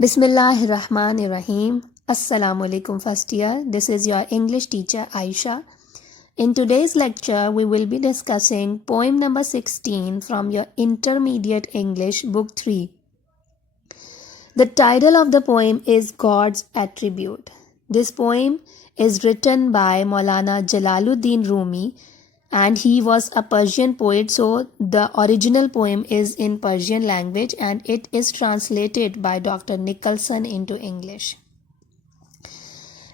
Bismillahirrahmanirrahim. Assalamu alaikum first year. This is your English teacher Aisha. In today's lecture, we will be discussing poem number 16 from your Intermediate English Book 3. The title of the poem is God's Attribute. This poem is written by Maulana Jalaluddin Rumi and he was a Persian poet, so the original poem is in Persian language and it is translated by Dr. Nicholson into English.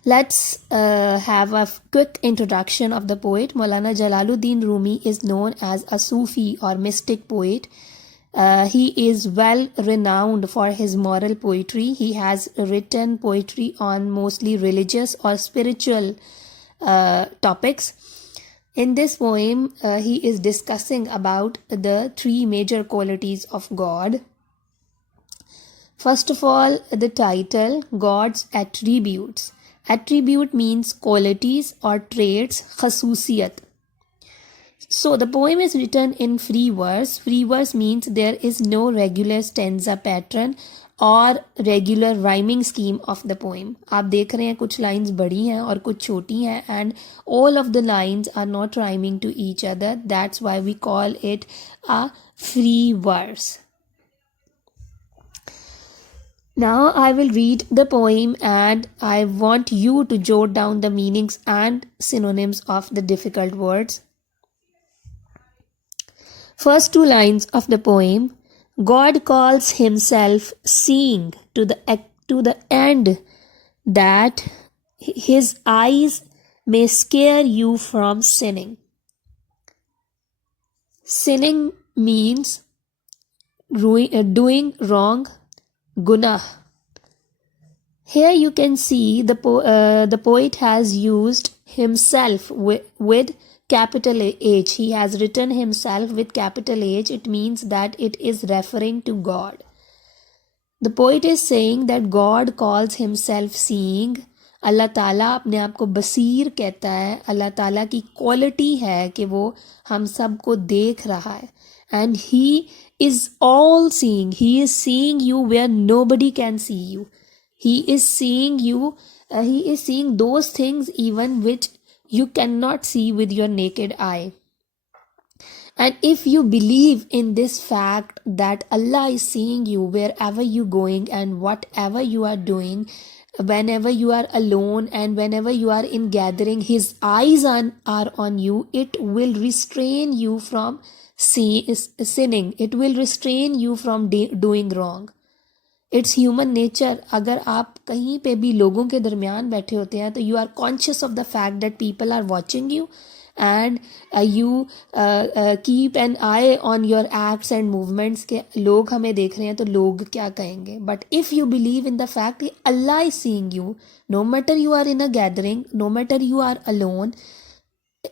Let's have a quick introduction of the poet. Maulana Jalaluddin Rumi is known as a Sufi or mystic poet. He is well renowned for his moral poetry. He has written poetry on mostly religious or spiritual topics. In this poem, he is discussing about the three major qualities of God. First of all, the title, God's Attributes. Attribute means qualities or traits, khasusiyat. So the poem is written in free verse. Free verse means there is no regular stanza pattern और regular rhyming scheme of the poem. आप देख रहे हैं कुछ lines बड़ी हैं और कुछ छोटी हैं and all of the lines are not rhyming to each other. That's why we call it a free verse. Now I will read the poem and I want you to jot down the meanings and synonyms of the difficult words. First two lines of the poem. God calls himself seeing to the end that his eyes may scare you from sinning. Sinning means doing wrong, gunah. Here you can see the poet has used himself with capital H. He has written himself with capital H. It means that it is referring to God. The poet is saying that God calls himself seeing. अल्लाह ताला अपने आप को बसीर कहता है. अल्लाह ताला की quality है कि वो हम सब को देख रहा है. And he is all seeing. He is seeing you where nobody can see you. He is seeing you. He is seeing those things even which you cannot see with your naked eye. And if you believe in this fact that Allah is seeing you wherever you're going and whatever you are doing, whenever you are alone and whenever you are in gathering, his eyes are on you, it will restrain you from sinning. It will restrain you from doing wrong. It's human nature. अगर आप कहीं पे भी लोगों के दरमियान बैठे होते हैं तो you are conscious of the fact that people are watching you and you keep an eye on your acts and movements के लोग हमें देख रहे हैं तो लोग क्या कहेंगे. But if you believe in the fact Allah is seeing you, no matter you are in a gathering, no matter you are alone,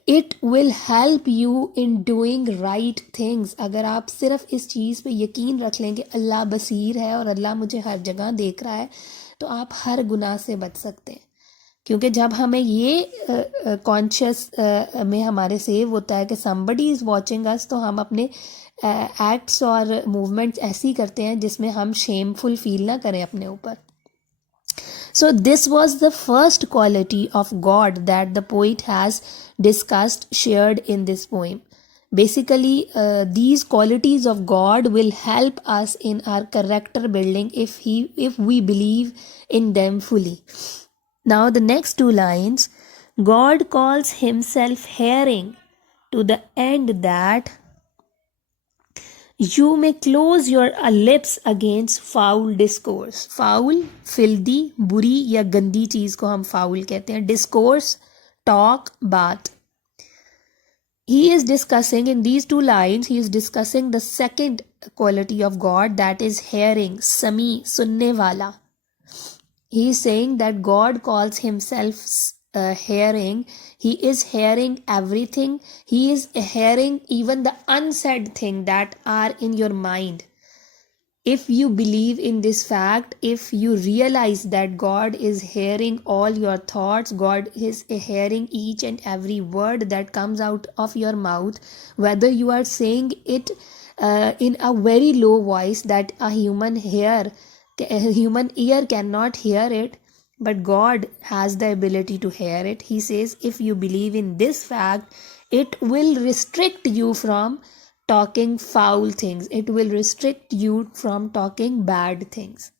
it will help you in doing right things. अगर आप सिर्फ इस चीज़ पे यकीन रख लें कि अल्लाह बसीर है और अल्लाह मुझे हर जगह देख रहा है तो आप हर गुनाह से बच सकते हैं. क्योंकि जब हमें ये कॉन्शियस में हमारे सेव होता है कि समबडी इज़ वॉचिंग अस, तो हम अपने एक्ट्स और मूवमेंट्स ऐसी करते हैं जिसमें हम शेमफुल फील ना करें अपने ऊपर. So this was the first quality of God that the poet has discussed, shared in this poem. Basically, these qualities of God will help us in our character building if we believe in them fully. Now the next two lines, God calls himself hearing to the end that you may close your lips against foul discourse. Foul, filthy, बुरी या गंदी चीज़ को हम foul कहते हैं. Discourse, talk, बात. He is discussing in these two lines, he is discussing the second quality of God, that is hearing, sami, सुनने वाला. He is saying that God calls himself hearing. He is hearing everything. He is hearing even the unsaid thing that are in your mind. If you believe in this fact, if you realize that God is hearing all your thoughts, God is hearing each and every word that comes out of your mouth, whether you are saying it in a very low voice that a human hear Human ear cannot hear it, but God has the ability to hear it. He says, if you believe in this fact, it will restrict you from talking foul things, it will restrict you from talking bad things.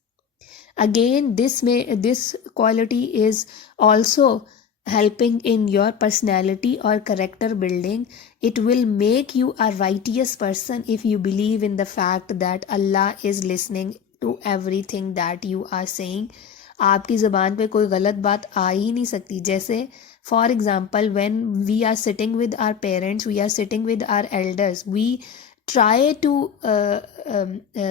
Again, this quality is also helping in your personality or character building. It will make you a righteous person if you believe in the fact that Allah is listening to everything that you are saying. आपकी ज़बान पे कोई गलत बात आ ही नहीं सकती. जैसे for example when we are sitting with our parents, we are sitting with our elders, we try to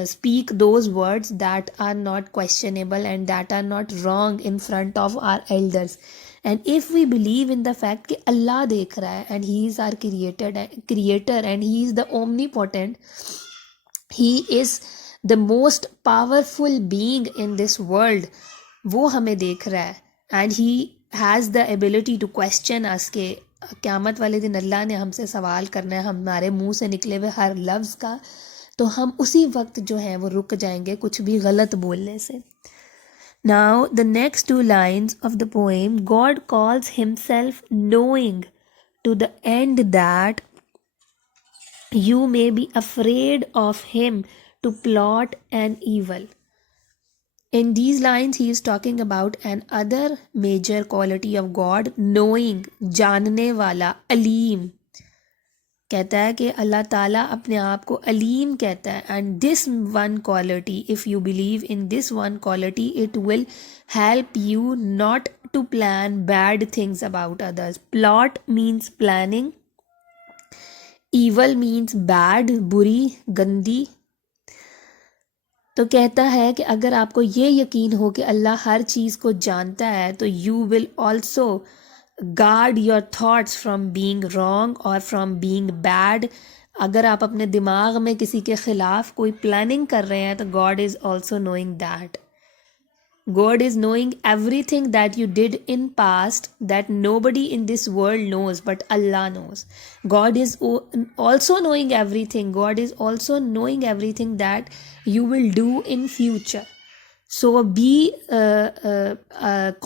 speak those words that are not questionable and that are not wrong in front of our elders. And if we believe in the fact that Allah dekh raha hai and he is our creator and he is the omnipotent, he is the most powerful being in this world, वो हमें देख रहा है and he has the ability to question us के क़यामत वाले दिन अल्लाह ने हमसे सवाल करना है हमारे मुंह से निकले हुए हर लफ्ज़ का, तो हम उसी वक्त जो है वो रुक जाएंगे कुछ भी गलत बोलने से. Now the next two lines of the poem, God calls himself knowing to the end that you may be afraid of him to plot an evil. In these lines, he is talking about another major quality of God, knowing, जानने वाला, अलीम. कहता है कि अल्लाह ताला अपने आप को अलीम कहता है. And this one quality, if you believe in this one quality, it will help you not to plan bad things about others. Plot means planning. Evil means bad, बुरी, गंदी. तो कहता है कि अगर आपको ये यकीन हो कि अल्लाह हर चीज़ को जानता है तो you will also guard your thoughts from being wrong और फ्रॉम बीइंग बैड. अगर आप अपने दिमाग में किसी के ख़िलाफ़ कोई प्लानिंग कर रहे हैं तो God is also knowing that. God is knowing everything that you did in past that nobody in this world knows but Allah knows. God is also knowing everything. God is also knowing everything that you will do in future. So be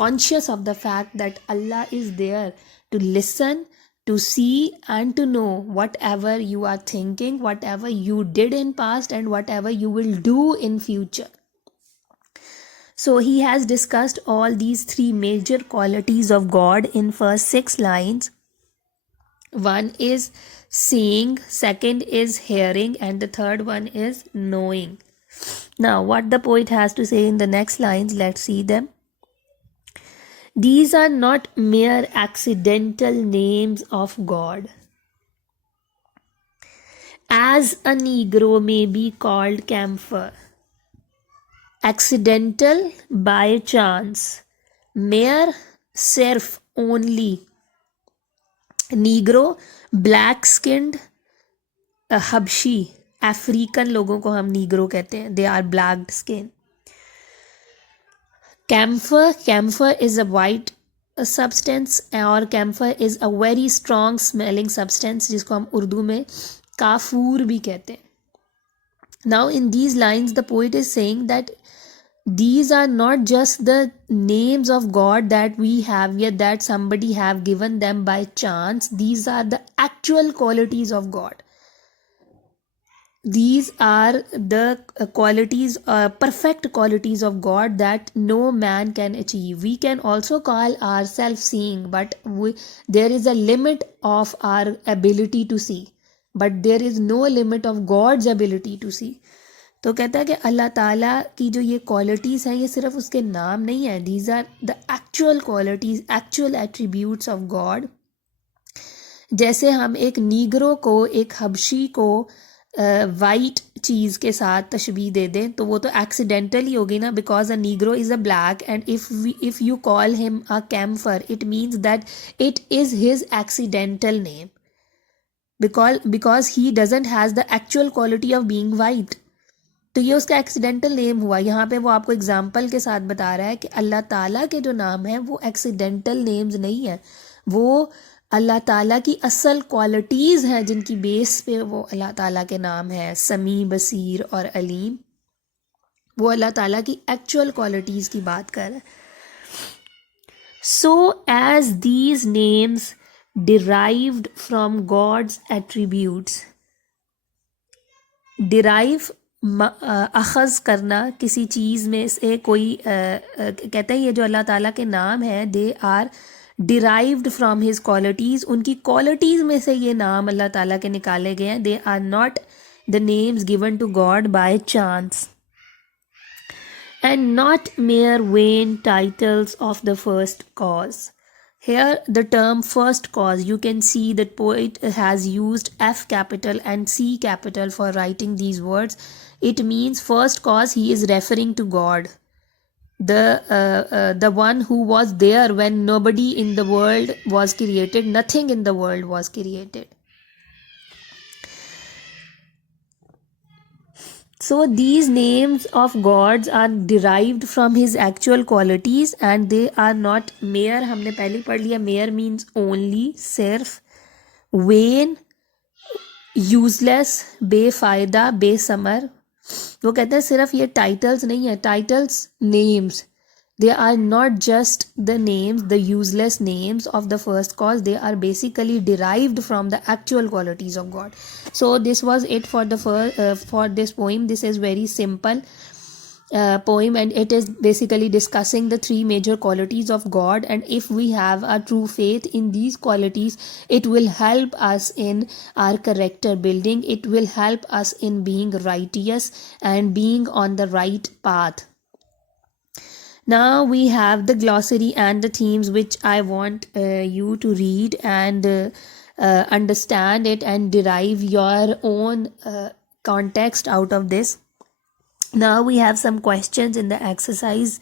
conscious of the fact that Allah is there to listen, to see and to know whatever you are thinking, whatever you did in past and whatever you will do in future. So he has discussed all these three major qualities of God in first 6 lines. One is seeing, second is hearing, and the third one is knowing. Now what the poet has to say in the next lines, let's see them. These are not mere accidental names of God. As a Negro may be called camphor. Accidental, by chance. Mere, sirf, only. Negro, black skinned. Habshi, African लोगों को हम Negro कहते हैं. They are black skin. Camphor is a white substance और camphor is a very strong smelling substance जिसको हम उर्दू में काफूर भी कहते हैं. Now in these lines the poet is saying that these are not just the names of God that we have yet, that somebody have given them by chance. These are the actual qualities of God. These are the qualities, perfect qualities of God that no man can achieve. We can also call ourselves seeing, but there is a limit of our ability to see. But there is no limit of God's ability to see. तो कहता है कि अल्लाह ताला की जो ये qualities हैं ये सिर्फ उसके नाम नहीं है. These are the actual qualities, actual attributes of God. जैसे हम एक नीग्रो को, एक हबशी को वाइट चीज़ के साथ तशबीह दे दें तो वो तो एक्सीडेंटल ही होगी ना, because a negro is a black and if you call him a camphor it means that it is his accidental name because he doesn't has the actual quality of being white. तो ये उसका accidental name हुआ. यहाँ पे वो आपको example के साथ बता रहा है कि अल्लाह ताला के जो नाम हैं वो एक्सीडेंटल नेम्स नहीं हैं, वो अल्लाह ताला की असल क्वालिटीज़ हैं जिनकी बेस पे वो अल्लाह ताला के नाम हैं, समी, बसीर और अलीम. वो अल्लाह ताला की एक्चुअल क्वालिटीज़ की बात कर रहा है. So as these names derived from God's attributes, derive अखज़ करना किसी चीज़ में से कोई कहते हैं ये जो अल्लाह ताला के नाम हैं they are derived from his qualities, उनकी क्वालिटीज़ में से ये नाम अल्लाह ताला के निकाले गए हैं. They are not the names given to God by chance and not mere vain titles of the first cause. Here the term first cause, you can see that poet has used F capital and C capital for writing these words. It means first cause, he is referring to God, the one who was there when nobody in the world was created, nothing in the world was created. So these names of gods are derived from his actual qualities and they are not mere. हमने पहले पढ़ लिया, mere means only, सिर्फ, vain, useless, बेफायदा, बेसमर. वो कहते हैं सिर्फ ये titles नहीं है, titles names. They are not just the names, the useless names of the first cause. They are basically derived from the actual qualities of God. So this was it for the for this poem. This is very simple poem and it is basically discussing the three major qualities of God, and if we have a true faith in these qualities, it will help us in our character building. It will help us in being righteous and being on the right path. Now we have the glossary and the themes which I want you to read and understand it and derive your own context out of this. Now we have some questions in the exercise.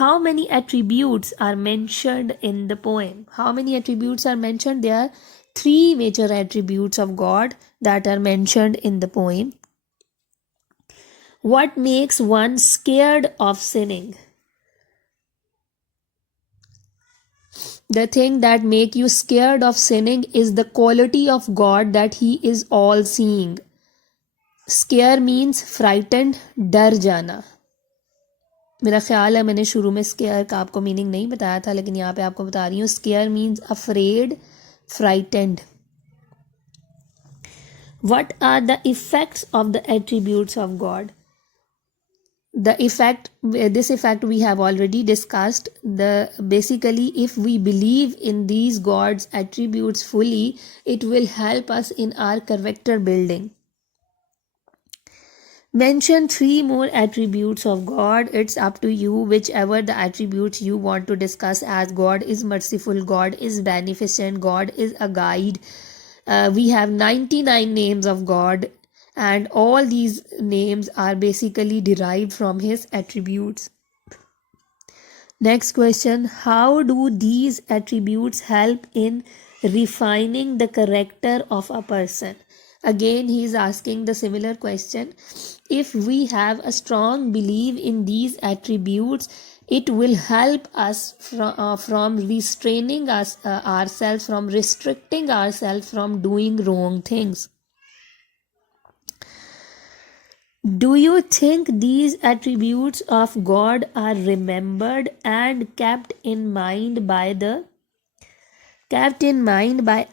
How many attributes are mentioned in the poem? How many attributes are mentioned? There are three major attributes of God that are mentioned in the poem. What makes one scared of sinning? The thing that make you scared of sinning is the quality of God that he is all seeing. Scare means frightened, डर जाना. मेरा ख्याल है मैंने शुरू में scare का आपको मीनिंग नहीं बताया था, लेकिन यहाँ पे आपको बता रही हूँ. Scare means afraid, frightened. What are the effects of the attributes of God? This effect we have already discussed. Basically, if we believe in these God's attributes fully, it will help us in our character building. Mention three more attributes of God. It's up to you, whichever the attributes you want to discuss, as God is merciful, God is beneficent, God is a guide. We have 99 names of God, and all these names are basically derived from his attributes. Next question, how do these attributes help in refining the character of a person? Again, he is asking the similar question. If we have a strong belief in these attributes, it will help us from restraining ourselves, from restricting ourselves from doing wrong things. Do you think these attributes of God are remembered and kept in mind by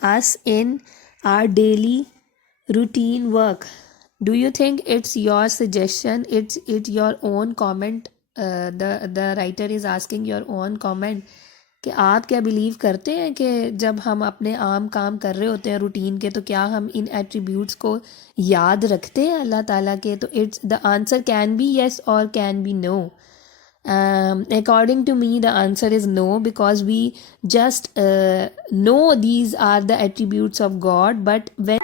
us in our daily routine work? Do you think it's your suggestion? It's your own comment. The writer is asking your own comment कि आप क्या believe करते हैं कि जब हम अपने आम काम कर रहे होते हैं रूटीन के, तो क्या हम इन एट्रीब्यूट्स को याद रखते हैं अल्लाह ताला के? तो it's the answer can be yes और can be no. According to me, the answer is no, because we just know these are the attributes of God, but when